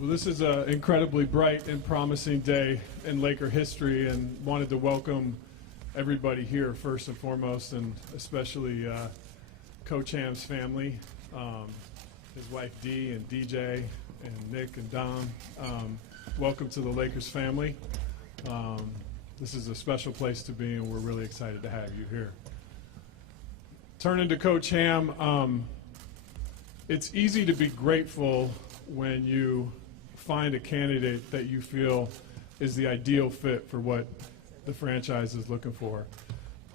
Well, this is an incredibly bright and promising day in Laker history, and wanted to welcome everybody here first and foremost, and especially Coach Ham's family, his wife Dee and DJ and Nick and Dom. Welcome to the Lakers family. This is a special place to be, and we're really excited to have you here. Turning to Coach Ham, it's easy to be grateful when you find a candidate that you feel is the ideal fit for what the franchise is looking for.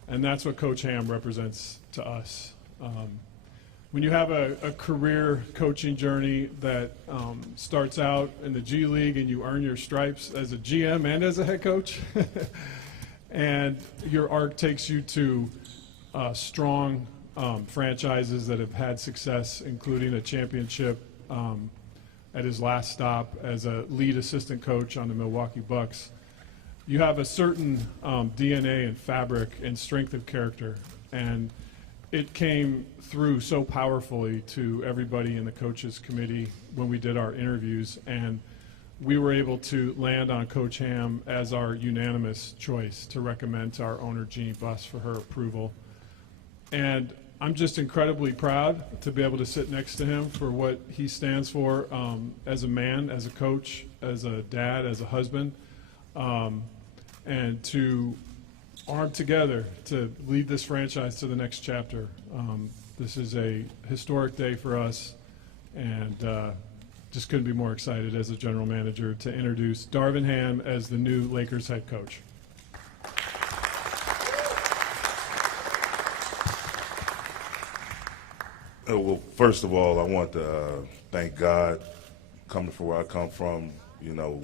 And that's what Coach Ham represents to us. When you have a career coaching journey that starts out in the G League and you earn your stripes as a GM and as a head coach, and your arc takes you to strong franchises that have had success, including a championship at his last stop as a lead assistant coach on the Milwaukee Bucks, you have a certain DNA and fabric and strength of character, and it came through so powerfully to everybody in the coaches committee when we did our interviews, and we were able to land on Coach Ham as our unanimous choice to recommend to our owner, Jeannie Buss, for her approval. And I'm just incredibly proud to be able to sit next to him for what he stands for as a man, as a coach, as a dad, as a husband, and to arm together to lead this franchise to the next chapter. This is a historic day for us, and just couldn't be more excited as a general manager to introduce Darvin Ham as the new Lakers head coach. Well, first of all, I want to thank God. Coming from where I come from, you know,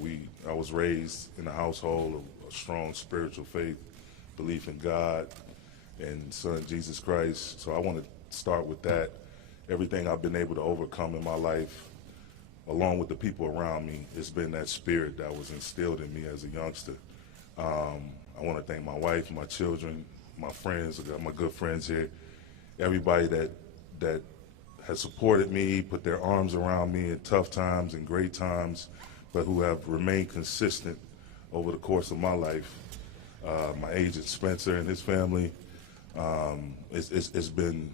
I was raised in a household of a strong spiritual faith, belief in God and Son Jesus Christ. So I want to start with that. Everything I've been able to overcome in my life, along with the people around me, it's been that spirit that was instilled in me as a youngster. I want to thank my wife, my children, my friends. I got my good friends here, everybody that has supported me, put their arms around me in tough times and great times, but who have remained consistent over the course of my life. My agent Spencer and his family, it's been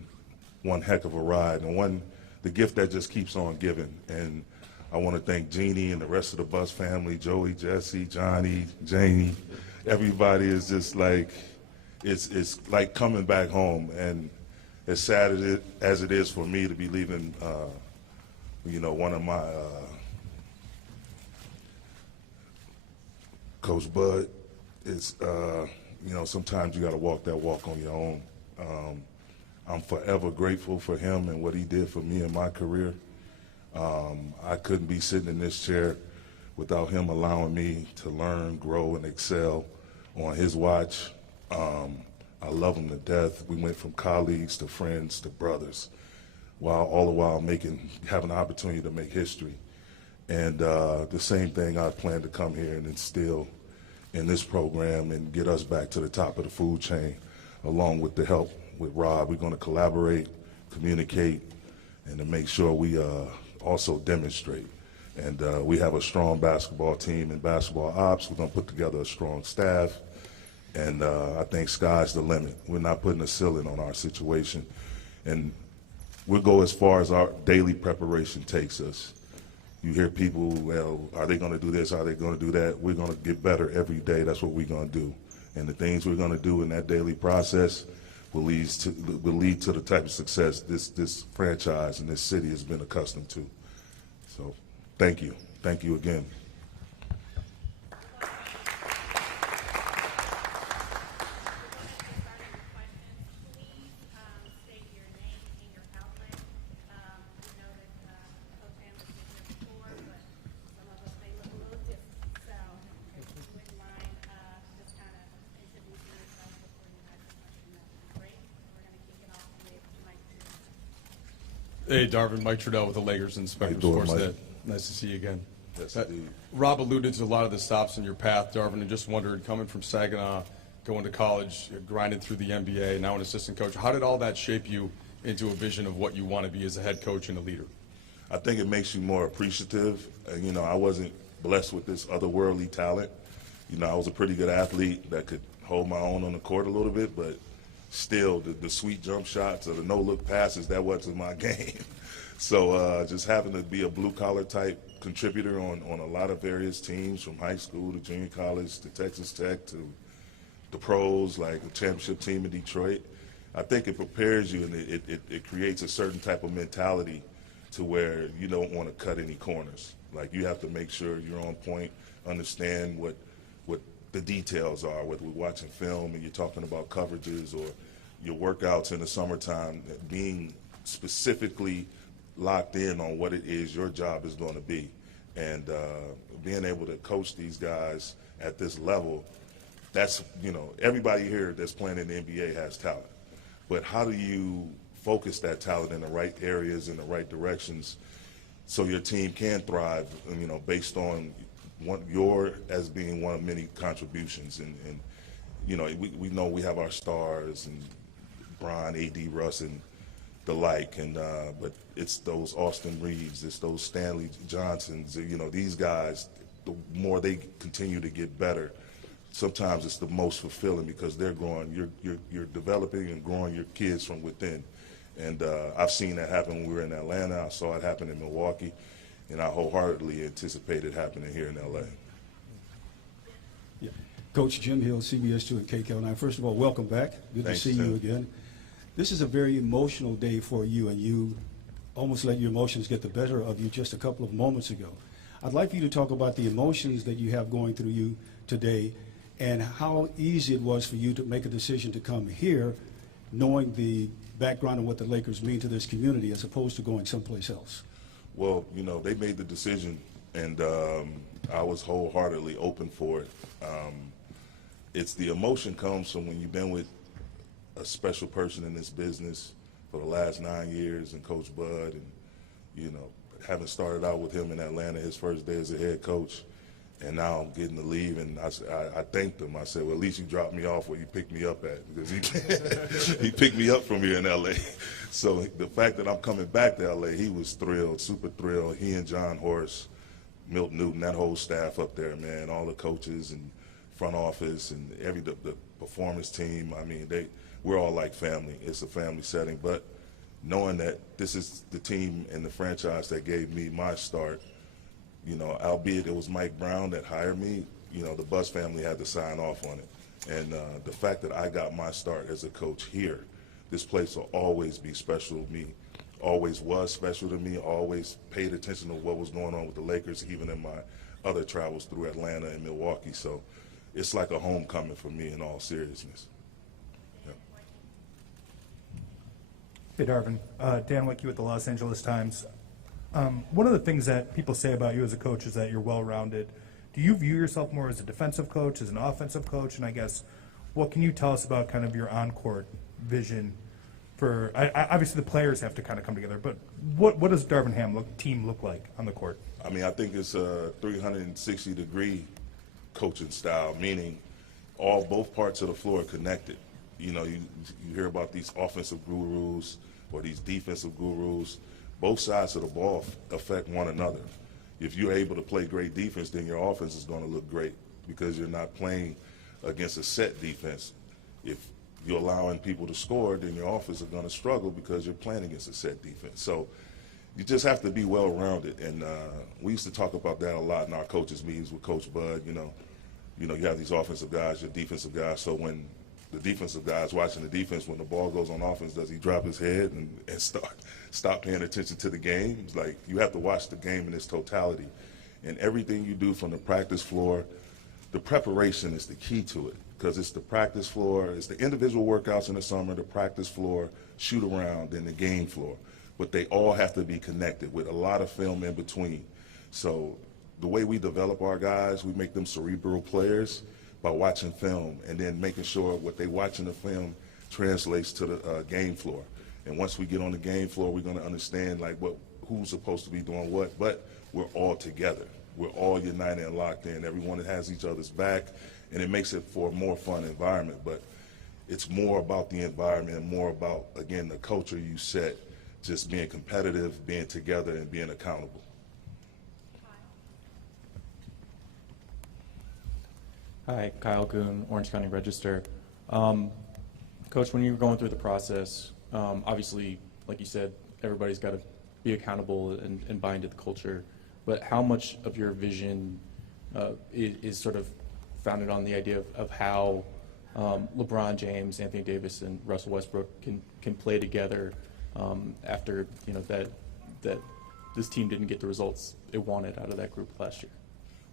one heck of a ride, and the gift that just keeps on giving. And I want to thank Jeannie and the rest of the Buss family, Joey, Jesse, Johnny, Jamie. Everybody is just like, it's like coming back home. And as sad as it is for me to be leaving, one of my, Coach Bud, it's, sometimes you got to walk that walk on your own. I'm forever grateful for him and what he did for me in my career. I couldn't be sitting in this chair without him allowing me to learn, grow, and excel on his watch. I love him to death. We went from colleagues to friends to brothers, all the while having the opportunity to make history. And the same thing I plan to come here and instill in this program and get us back to the top of the food chain, along with the help with Rob. We're going to collaborate, communicate, and to make sure we also demonstrate. And we have a strong basketball team and basketball ops. We're going to put together a strong staff. And I think sky's the limit. We're not putting a ceiling on our situation. And we'll go as far as our daily preparation takes us. You hear people, well, are they going to do this? Are they going to do that? We're going to get better every day. That's what we're going to do. And the things we're going to do in that daily process will lead to the type of success this franchise and this city has been accustomed to. So thank you. Thank you again. Hey, Darvin, Mike Trudell with the Lakers Inspector Sports Net. Nice to see you again. Yes, indeed. Rob alluded to a lot of the stops in your path, Darvin, and just wondered, coming from Saginaw, going to college, grinding through the NBA, now an assistant coach, how did all that shape you into a vision of what you want to be as a head coach and a leader? I think it makes you more appreciative. You know, I wasn't blessed with this otherworldly talent. You know, I was a pretty good athlete that could hold my own on the court a little bit, but still, the sweet jump shots or the no-look passes, that wasn't my game. So just having to be a blue-collar type contributor on a lot of various teams, from high school to junior college to Texas Tech to the pros, like a championship team in Detroit, I think it prepares you, and it creates a certain type of mentality to where you don't want to cut any corners. Like, you have to make sure you're on point, understand what the details are, whether we're watching film and you're talking about coverages or your workouts in the summertime, being specifically locked in on what it is your job is going to be. And being able to coach these guys at this level, that's, you know, everybody here that's playing in the NBA has talent. But how do you focus that talent in the right areas, in the right directions, so your team can thrive, you know, based on your as being one of many contributions. And you know, we know we have our stars and Bron, AD, Russ, and the like, and but it's those Austin Reeves, it's those Stanley Johnsons, you know, these guys, the more they continue to get better, sometimes it's the most fulfilling, because they're growing, you're developing and growing your kids from within. And I've seen that happen when we were in Atlanta. I saw it happen in Milwaukee, and I wholeheartedly anticipate it happening here in LA. Yeah. Coach Jim Hill, CBS2 and KCAL9. First of all, welcome back. Good Thanks, to see Tim. you again. This is a very emotional day for you, and you almost let your emotions get the better of you just a couple of moments ago. I'd like for you to talk about the emotions that you have going through you today and how easy it was for you to make a decision to come here, knowing the background of what the Lakers mean to this community, as opposed to going someplace else. Well, you know, they made the decision, and I was wholeheartedly open for it. It's the emotion comes from when you've been with a special person in this business for the last 9 years, and Coach Bud, and, you know, having started out with him in Atlanta his first day as a head coach, and now I'm getting to leave, and I thanked him. I said, well, at least you dropped me off where you picked me up at, because he picked me up from here in L.A. So the fact that I'm coming back to L.A., he was thrilled, super thrilled. He and John Horst, Milt Newton, that whole staff up there, man, all the coaches and front office and the performance team, I mean, we're all like family. It's a family setting. But knowing that this is the team and the franchise that gave me my start, you know, albeit it was Mike Brown that hired me, you know, the Buzz family had to sign off on it. And the fact that I got my start as a coach here, this place will always be special to me, always was special to me, always paid attention to what was going on with the Lakers, even in my other travels through Atlanta and Milwaukee. So it's like a homecoming for me in all seriousness. Hey, Darvin. Dan Wicke with the Los Angeles Times. One of the things that people say about you as a coach is that you're well-rounded. Do you view yourself more as a defensive coach, as an offensive coach? And I guess, what can you tell us about kind of your on-court vision for, obviously the players have to kind of come together, but what does Darvin Ham team look like on the court? I mean, I think it's a 360-degree coaching style, meaning both parts of the floor are connected. You know, you hear about these offensive gurus or these defensive gurus. Both sides of the ball affect one another. If you're able to play great defense, then your offense is going to look great, because you're not playing against a set defense. If you're allowing people to score, then your offense is going to struggle because you're playing against a set defense. So you just have to be well-rounded, and we used to talk about that a lot in our coaches' meetings with Coach Bud. You know, you have these offensive guys, your defensive guys. So when the defensive guy is watching the defense, when the ball goes on offense, does he drop his head and stop paying attention to the game? It's like, you have to watch the game in its totality. And everything you do from the practice floor, the preparation is the key to it, because it's the practice floor, it's the individual workouts in the summer, the practice floor, shoot around, and the game floor. But they all have to be connected with a lot of film in between. So the way we develop our guys, we make them cerebral players by watching film and then making sure what they watch in the film translates to the game floor. And once we get on the game floor, we're going to understand like who's supposed to be doing what, but we're all together. We're all united and locked in. Everyone has each other's back, and it makes it for a more fun environment. But it's more about the environment and more about, again, the culture you set just being competitive, being together, and being accountable. Hi, Kyle Goon, Orange County Register. Coach, when you were going through the process, obviously, like you said, everybody's got to be accountable and buy into the culture. But how much of your vision is sort of founded on the idea of how LeBron James, Anthony Davis, and Russell Westbrook can play together after that this team didn't get the results it wanted out of that group last year?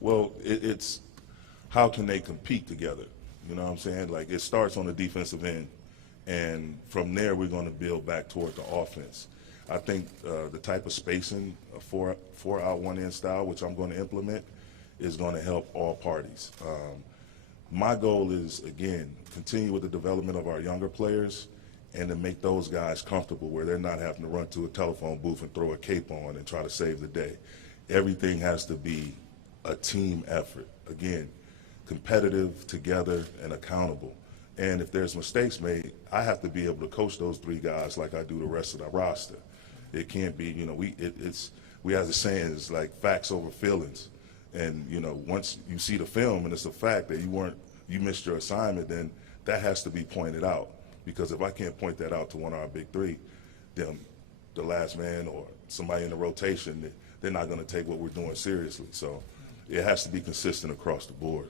Well, it's how can they compete together? You know what I'm saying? Like, it starts on the defensive end, and from there we're going to build back toward the offense. I think the type of spacing, a four out, one in style, which I'm going to implement, is going to help all parties. My goal is, again, continue with the development of our younger players and to make those guys comfortable where they're not having to run to a telephone booth and throw a cape on and try to save the day. Everything has to be a team effort. Again, competitive, together, and accountable. And if there's mistakes made, I have to be able to coach those three guys like I do the rest of the roster. It can't be, we have the saying, it's like facts over feelings. And, once you see the film and it's a fact that you missed your assignment, then that has to be pointed out. Because if I can't point that out to one of our big three, then the last man or somebody in the rotation, they're not going to take what we're doing seriously. So it has to be consistent across the board.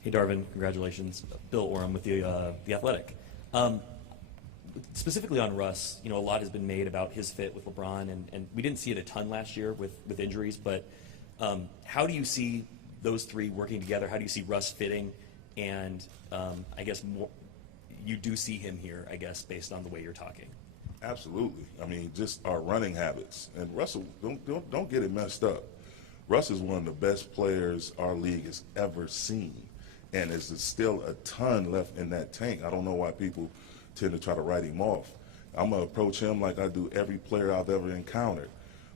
Hey, Darvin, congratulations. Bill Oram with the Athletic. Specifically on Russ, a lot has been made about his fit with LeBron, and we didn't see it a ton last year with injuries, but how do you see those three working together? How do you see Russ fitting? And I guess you do see him here, I guess, based on the way you're talking. Absolutely. I mean, just our running habits. And Russell, don't get it messed up. Russ is one of the best players our league has ever seen. And there's still a ton left in that tank. I don't know why people tend to try to write him off. I'm going to approach him like I do every player I've ever encountered.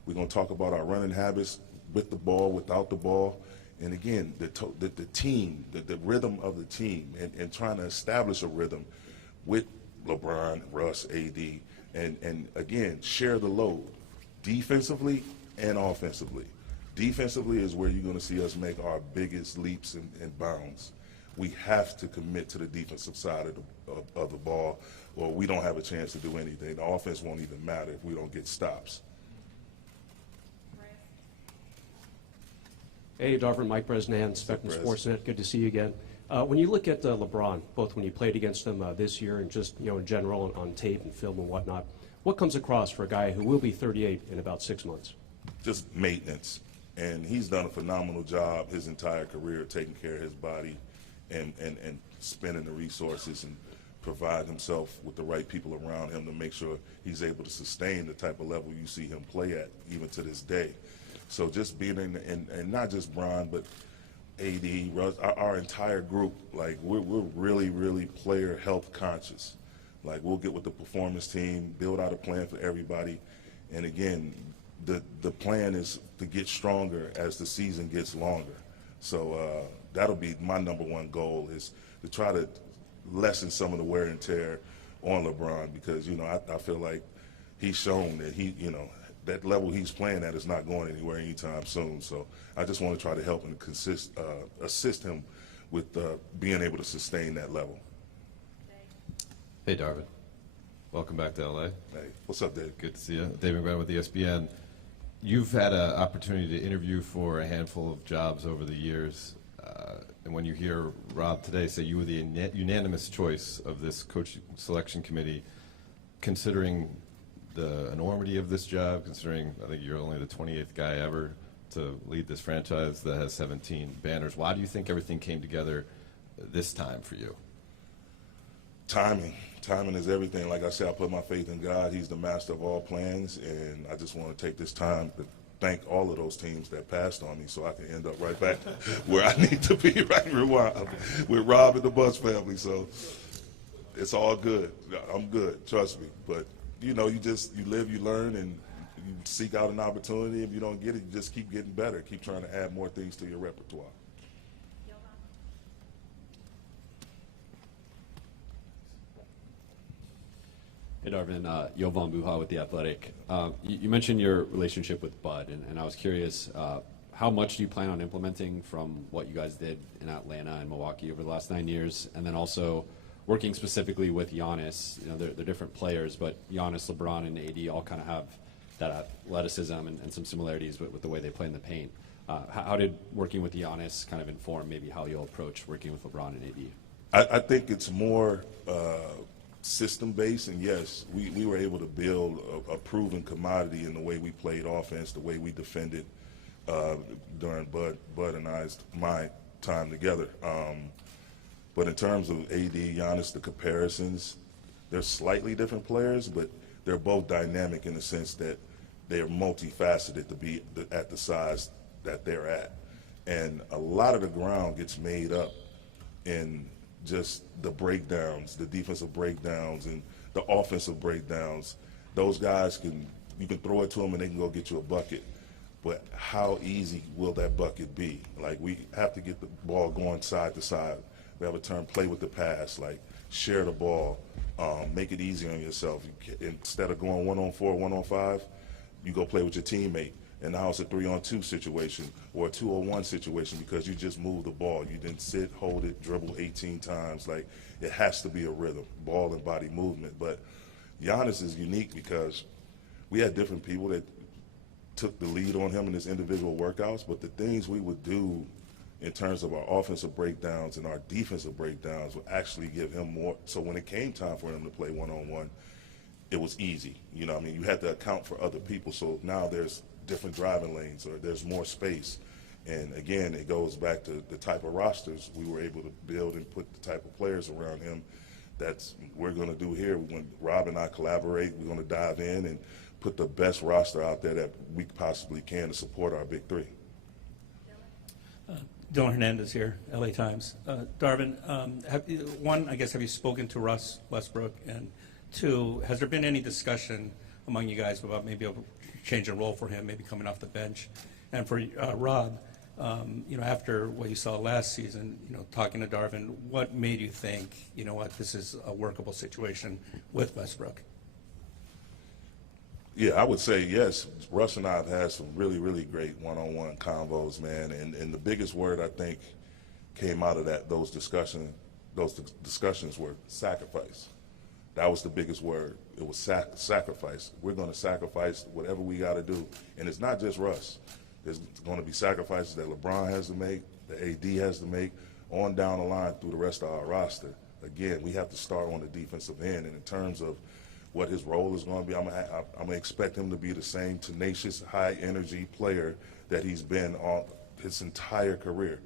We're going to talk about our running habits with the ball, without the ball. And again, the team, the rhythm of the team, and trying to establish a rhythm with LeBron, Russ, AD, and again, share the load defensively and offensively. Defensively is where you're going to see us make our biggest leaps and bounds. We have to commit to the defensive side of the ball, or we don't have a chance to do anything. The offense won't even matter if we don't get stops. Hey, Darvin, Mike Bresnan, Spectrum Sportsnet. Good to see you again. When you look at LeBron, both when you played against him this year and just in general on tape and film and whatnot, what comes across for a guy who will be 38 in about 6 months? Just maintenance. And he's done a phenomenal job his entire career taking care of his body and spending the resources and provide himself with the right people around him to make sure he's able to sustain the type of level you see him play at even to this day. So just being and not just Bron, but AD, Russ, our entire group, like we're really, really player health conscious. Like we'll get with the performance team, build out a plan for everybody. And again, the plan is to get stronger as the season gets longer. So that'll be my number one goal, is to try to lessen some of the wear and tear on LeBron, because, I feel like he's shown that that level he's playing at is not going anywhere anytime soon. So I just want to try to help and assist him with being able to sustain that level. Hey, Darvin. Welcome back to LA. Hey, what's up, Dave? Good to see you. David McGrath with ESPN. You've had an opportunity to interview for a handful of jobs over the years. And when you hear Rob today say you were the unanimous choice of this coach selection committee, considering the enormity of this job, considering I think you're only the 28th guy ever to lead this franchise that has 17 banners, why do you think everything came together this time for you? Timing. Timing is everything. Like I said, I put my faith in God. He's the master of all plans, and I just want to take this time to thank all of those teams that passed on me so I can end up right back where I need to be, right with Rob and the Bus family. So it's all good. I'm good, trust me. But, you live, you learn, and you seek out an opportunity. If you don't get it, you just keep getting better. Keep trying to add more things to your repertoire. Hey, Darvin. Jovan Buha with The Athletic. You mentioned your relationship with Bud, and I was curious, how much do you plan on implementing from what you guys did in Atlanta and Milwaukee over the last 9 years? And then also working specifically with Giannis. You know, they're different players, but Giannis, LeBron, and AD all kind of have that athleticism and some similarities with the way they play in the paint. How did working with Giannis kind of inform maybe how you'll approach working with LeBron and AD? I think it's more system-based, and yes, we were able to build a proven commodity in the way we played offense, the way we defended during Bud and my time together. But in terms of AD, Giannis, the comparisons, they're slightly different players, but they're both dynamic in the sense that they're multifaceted to be at the size that they're at. And a lot of the ground gets made up in just the breakdowns, the defensive breakdowns and the offensive breakdowns. Those guys you can throw it to them and they can go get you a bucket. But how easy will that bucket be? Like, we have to get the ball going side to side. We have a term, play with the pass, like share the ball, make it easy on yourself. Instead of going 1-on-4, 1-on-5, you go play with your teammate. And now it's a 3-on-2 situation or a 2-on-1 situation because you just moved the ball. You didn't sit, hold it, dribble 18 times. Like, it has to be a rhythm, ball and body movement. But Giannis is unique because we had different people that took the lead on him in his individual workouts, but the things we would do in terms of our offensive breakdowns and our defensive breakdowns would actually give him more. So when it came time for him to play one-on-one, it was easy. You know, I mean, you had to account for other people. So now there's different driving lanes or there's more space. And again, it goes back to the type of rosters we were able to build and put the type of players around him. That's we're going to do here. When Rob and I collaborate, we're going to dive in and put the best roster out there that we possibly can to support our big three. Dylan Hernandez here, LA Times. Darvin, have you spoken to Russ Westbrook? And two, has there been any discussion among you guys about maybe a change in role for him, maybe coming off the bench? And for Rob, after what you saw last season, talking to Darvin, what made you think, this is a workable situation with Westbrook? Yeah, I would say yes. Russ and I have had some really, really great one-on-one convos, man. And the biggest word I think came out of those discussions were sacrifice. That was the biggest word. It was sacrifice. We're going to sacrifice whatever we got to do. And it's not just Russ. There's going to be sacrifices that LeBron has to make, that AD has to make, on down the line through the rest of our roster. Again, we have to start on the defensive end. And in terms of what his role is going to be, I'm going to expect him to be the same tenacious, high-energy player that he's been on his entire career.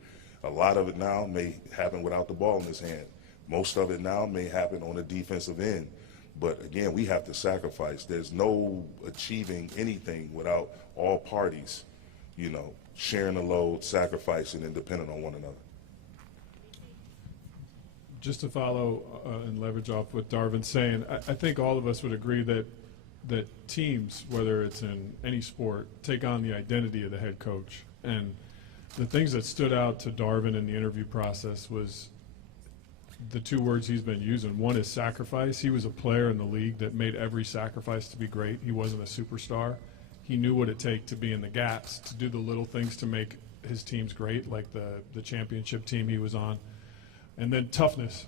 A lot of it now may happen without the ball in his hand. Most of it now may happen on the defensive end. But, again, we have to sacrifice. There's no achieving anything without all parties, sharing the load, sacrificing, and depending on one another. Just to follow and leverage off what Darvin's saying, I think all of us would agree that teams, whether it's in any sport, take on the identity of the head coach. And the things that stood out to Darvin in the interview process was the two words he's been using. One is sacrifice. He was a player in the league that made every sacrifice to be great. He wasn't a superstar. He knew what it takes to be in the gaps, to do the little things to make his teams great, like the championship team he was on. And then toughness.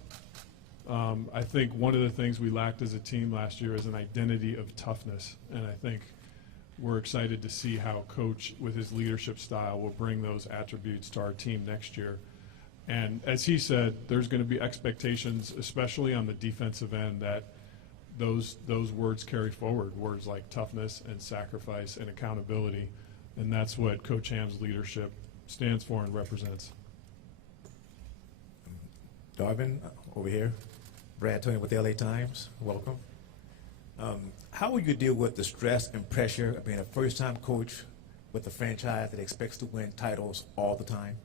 I think one of the things we lacked as a team last year is an identity of toughness. And I think we're excited to see how Coach, with his leadership style, will bring those attributes to our team next year. And as he said, there's going to be expectations, especially on the defensive end, that those words carry forward, words like toughness and sacrifice and accountability. And that's what Coach Ham's leadership stands for and represents. Darvin, over here. Brad Tony with the LA Times. Welcome. How will you deal with the stress and pressure of being a first-time coach with a franchise that expects to win titles all the time?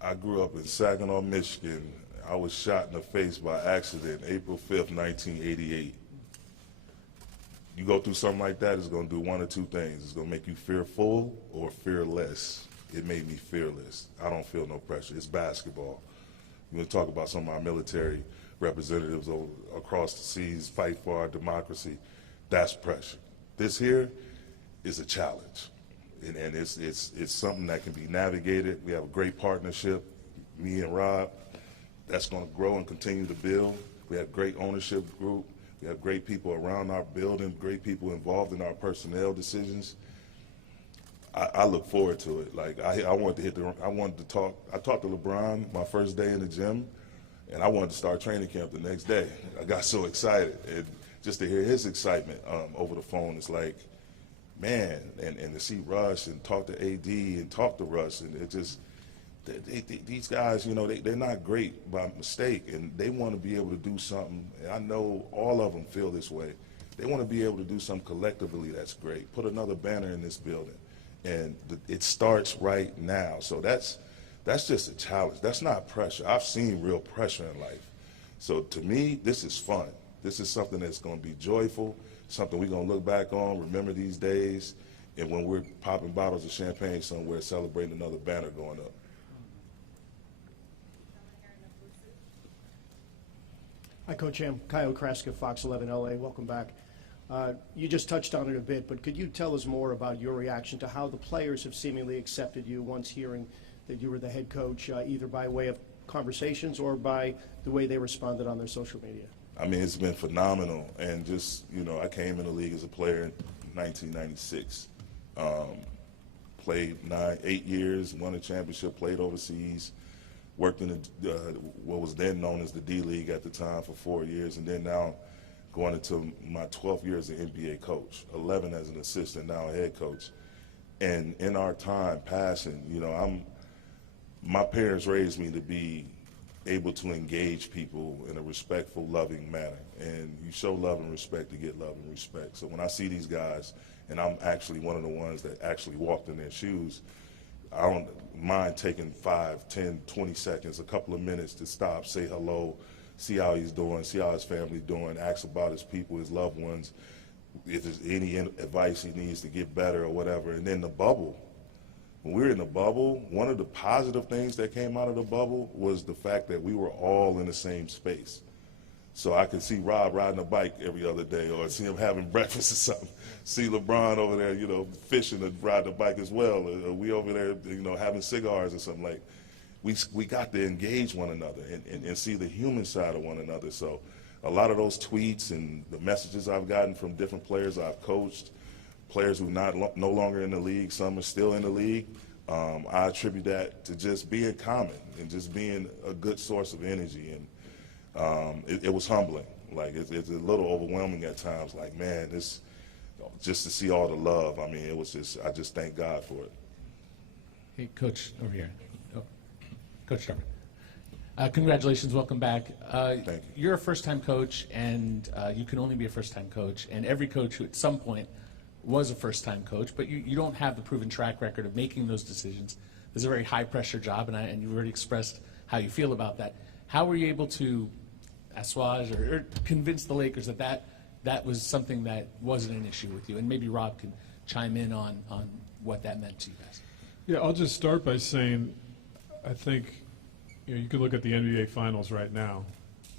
I grew up in Saginaw, Michigan. I was shot in the face by accident April 5th, 1988. You go through something like that, it's going to do one or two things. It's going to make you fearful or fearless. It made me fearless. I don't feel no pressure. It's basketball. We're going to talk about some of our military representatives across the seas fight for our democracy. That's pressure. This here is a challenge, and it's something that can be navigated. We have a great partnership, me and Rob, that's going to grow and continue to build. We have great ownership group. We have great people around our building, great people involved in our personnel decisions. I look forward to it. Like I wanted to talk. I talked to LeBron my first day in the gym, and I wanted to start training camp the next day. I got so excited, and just to hear his excitement over the phone, it's like, man, and to see Russ and talk to AD and talk to Russ, and it just, these guys, you know, they're not great by mistake, and they want to be able to do something. And I know all of them feel this way. They want to be able to do something collectively that's great. Put another banner in this building, and it starts right now. So that's just a challenge. That's not pressure. I've seen real pressure in life. So to me, this is fun. This is something that's going to be joyful, something we're going to look back on, remember these days, and when we're popping bottles of champagne somewhere, celebrating another banner going up. Hi, Coach Ham. Kyle Kraska, Fox 11 LA. Welcome back. You just touched on it a bit, but could you tell us more about your reaction to how the players have seemingly accepted you once hearing that you were the head coach, either by way of conversations or by the way they responded on their social media? I mean, it's been phenomenal. And just, you know, I came in the league as a player in 1996. Played 8 years, won a championship, played overseas, worked in what was then known as the D League at the time for 4 years, and then now going into my 12th year as an NBA coach, 11 as an assistant, now a head coach. And in our time passing, you know, my parents raised me to be able to engage people in a respectful, loving manner. And you show love and respect to get love and respect. So when I see these guys, and I'm actually one of the ones that actually walked in their shoes, I don't mind taking 5, 10, 20 seconds, a couple of minutes to stop, say hello, see how he's doing, see how his family's doing, ask about his people, his loved ones, if there's any advice he needs to get better or whatever. And then the bubble. When we were in the bubble, one of the positive things that came out of the bubble was the fact that we were all in the same space. So I could see Rob riding a bike every other day, or see him having breakfast or something. See LeBron over there, you know, fishing and riding a bike as well. Or we over there, you know, having cigars or something. Like, we got to engage one another and see the human side of one another. So a lot of those tweets and the messages I've gotten from different players I've coached, players who no longer in the league, some are still in the league, I attribute that to just being common and just being a good source of energy. And it was humbling. Like, it's a little overwhelming at times. Like, man, this, just to see all the love, I mean, it was just, I just thank God for it. Hey, Coach, over here. Oh, Coach Darvin. Congratulations, welcome back. Thank you. You're a first-time coach, and you can only be a first-time coach. And every coach who at some point was a first-time coach, but you don't have the proven track record of making those decisions. It's a very high-pressure job, and you've already expressed how you feel about that. How were you able to assuage or convince the Lakers that was something that wasn't an issue with you? And maybe Rob can chime in on what that meant to you guys. Yeah, I'll just start by saying I think you can look at the NBA Finals right now.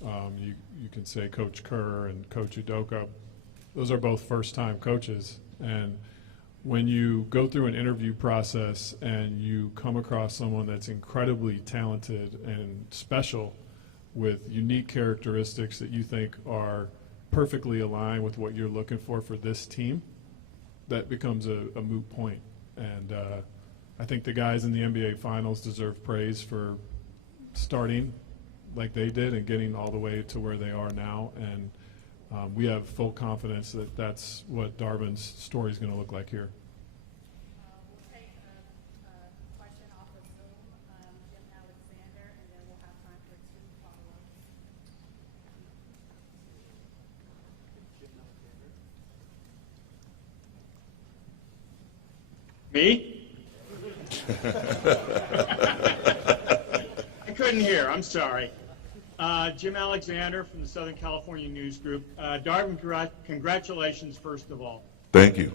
You can say Coach Kerr and Coach Udoka. Those are both first-time coaches. And when you go through an interview process and you come across someone that's incredibly talented and special with unique characteristics that you think are perfectly aligned with what you're looking for this team, that becomes a moot point. And I think the guys in the NBA Finals deserve praise for starting like they did and getting all the way to where they are now. And we have full confidence that that's what Darvin's story is going to look like here. We'll take a question off of Zoom, Jim Alexander, and then we'll have time for 2 follow-ups. Me? I couldn't hear. I'm sorry. Jim Alexander from the Southern California News Group. Darvin, congratulations, first of all. Thank you.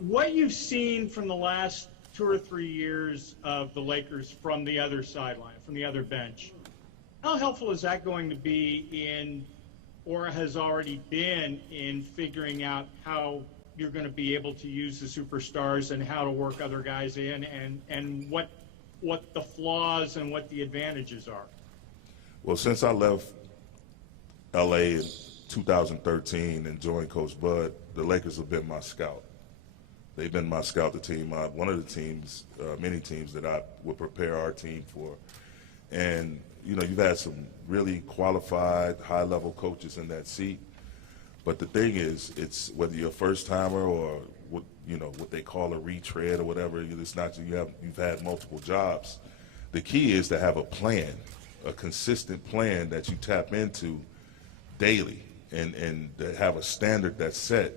What you've seen from the last 2 or 3 years of the Lakers from the other sideline, from the other bench, How helpful is that going to be in, or has already been in figuring out how you're going to be able to use the superstars and how to work other guys in, and what the flaws and what the advantages are? Well, since I left LA in 2013 and joined Coach Bud, the Lakers have been my scout. They've been my scout, the team, one of the teams, many teams that I would prepare our team for. And, you know, you've had some really qualified, high-level coaches in that seat. But the thing is, it's whether you're a first-timer or what they call a retread or whatever, it's not you've had multiple jobs. The key is to have a plan, a consistent plan that you tap into daily, and to have a standard that's set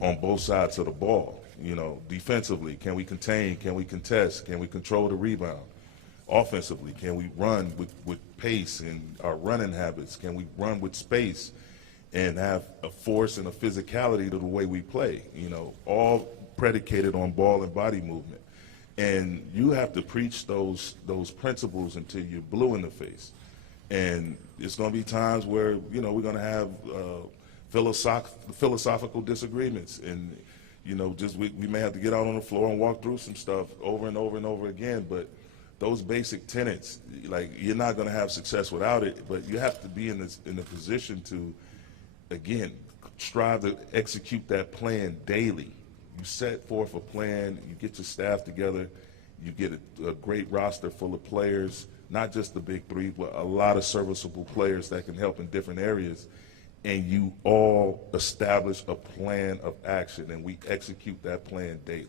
on both sides of the ball. You know, defensively, can we contain? Can we contest? Can we control the rebound? Offensively, can we run with pace and our running habits? Can we run with space and have a force and a physicality to the way we play? You know, all predicated on ball and body movement. And you have to preach those principles until you're blue in the face. And it's going to be times where, you know, we're going to have philosophical disagreements. And, you know, just we may have to get out on the floor and walk through some stuff over and over and over again. But those basic tenets, like, you're not going to have success without it. But you have to be in a position to, again, strive to execute that plan daily. You set forth a plan, you get your staff together, you get a great roster full of players, not just the big three, but a lot of serviceable players that can help in different areas, and you all establish a plan of action, and we execute that plan daily.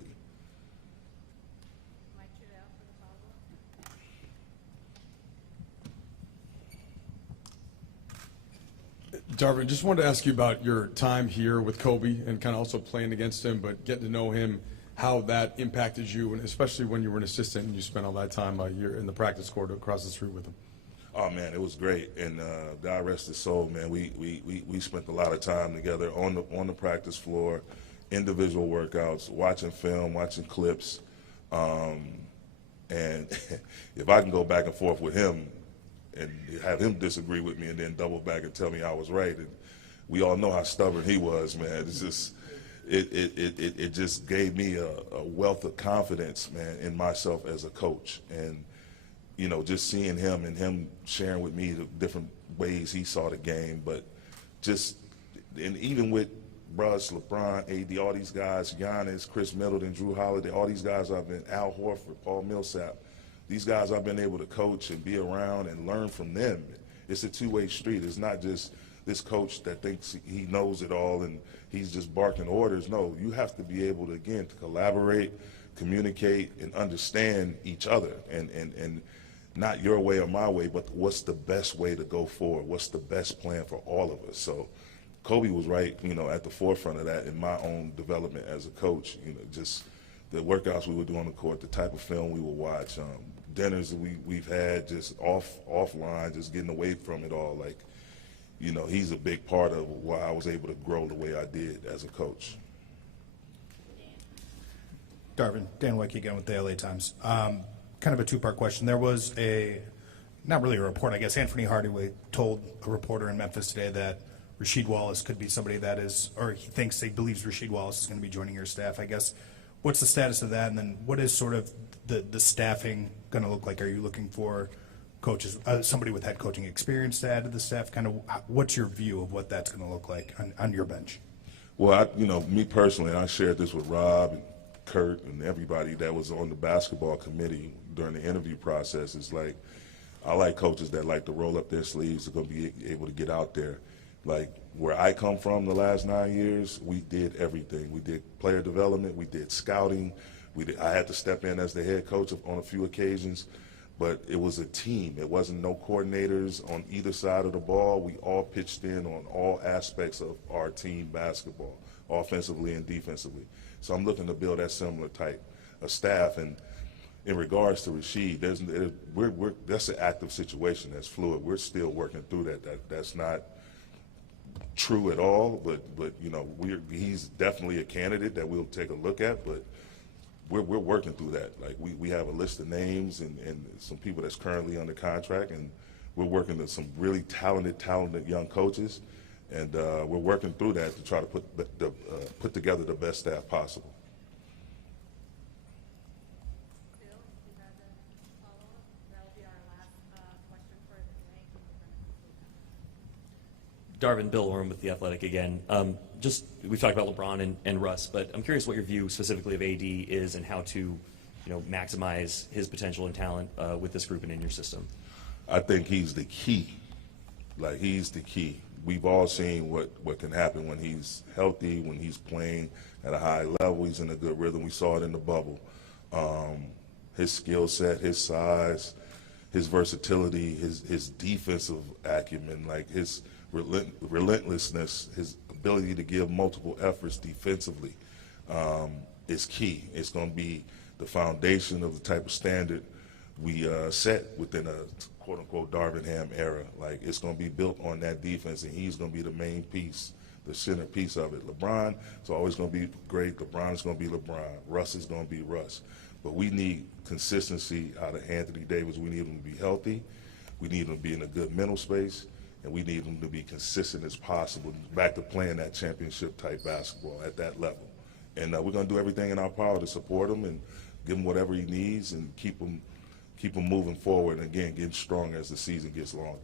Darvin, just wanted to ask you about your time here with Kobe and kind of also playing against him, but getting to know him, how that impacted you, and especially when you were an assistant and you spent all that time here in the practice court across the street with him. Oh, man, it was great. And God rest his soul, man. We spent a lot of time together on the practice floor, individual workouts, watching film, watching clips. And if I can go back and forth with him, and have him disagree with me and then double back and tell me I was right. And we all know how stubborn he was, man. It's just, it just gave me a wealth of confidence, man, in myself as a coach. And, you know, just seeing him and him sharing with me the different ways he saw the game. But just, and even with Russ, LeBron, AD, all these guys, Giannis, Chris Middleton, Drew Holiday, all these guys I've been, Al Horford, Paul Millsap, these guys I've been able to coach and be around and learn from them. It's a two-way street. It's not just this coach that thinks he knows it all and he's just barking orders. No, you have to be able to, again, to collaborate, communicate, and understand each other. And not your way or my way, but what's the best way to go forward? What's the best plan for all of us? So Kobe was right, you know, at the forefront of that in my own development as a coach. You know, just the workouts we would do on the court, the type of film we would watch, dinners that we've had just offline, just getting away from it all. Like, you know, he's a big part of why I was able to grow the way I did as a coach. Darvin, Dan Wicke again with the LA Times. Kind of a two-part question. There was not really a report, I guess. Anthony Hardaway told a reporter in Memphis today that Rasheed Wallace could be somebody that is, or he believes Rasheed Wallace is going to be joining your staff. I guess, what's the status of that? And then what is sort of the staffing going to look like? Are you looking for coaches, somebody with head coaching experience to add to the staff? Kind of, what's your view of what that's going to look like on your bench? Well, me personally, I shared this with Rob and Kurt and everybody that was on the basketball committee during the interview process. It's like, I like coaches that like to roll up their sleeves, are going to be able to get out there. Like, where I come from the last 9 years, we did everything. We did player development, we did scouting, I had to step in as the head coach on a few occasions, but it was a team. It wasn't no coordinators on either side of the ball. We all pitched in on all aspects of our team basketball, offensively and defensively. So I'm looking to build that similar type of staff. And in regards to Rasheed, that's an active situation that's fluid. We're still working through that. That's not true at all, but you know, he's definitely a candidate that we'll take a look at, but we're working through that. Like, we have a list of names and some people that's currently under contract, and we're working with some really talented young coaches, and we're working through that to try to put together the best staff possible. Bill, you have a follow-up? That'll be our last question for the day. Darvin, Bill Orm with The Athletic again. We've talked about LeBron and Russ, but I'm curious what your view specifically of AD is and how to, maximize his potential and talent with this group and in your system. I think he's the key. Like, he's the key. We've all seen what can happen when he's healthy, when he's playing at a high level. He's in a good rhythm. We saw it in the bubble. His skill set, his size, his versatility, his defensive acumen, like his relentlessness, his ability to give multiple efforts defensively is key. It's going to be the foundation of the type of standard we set within a quote-unquote Darvin Ham era. Like, it's going to be built on that defense, and he's going to be the main piece, the centerpiece of it. LeBron is always going to be great. LeBron is going to be LeBron. Russ is going to be Russ. But we need consistency out of Anthony Davis. We need him to be healthy. We need him to be in a good mental space. And we need him to be consistent as possible, back to playing that championship-type basketball at that level. And we're going to do everything in our power to support him and give him whatever he needs and keep him moving forward and, again, getting stronger as the season gets longer.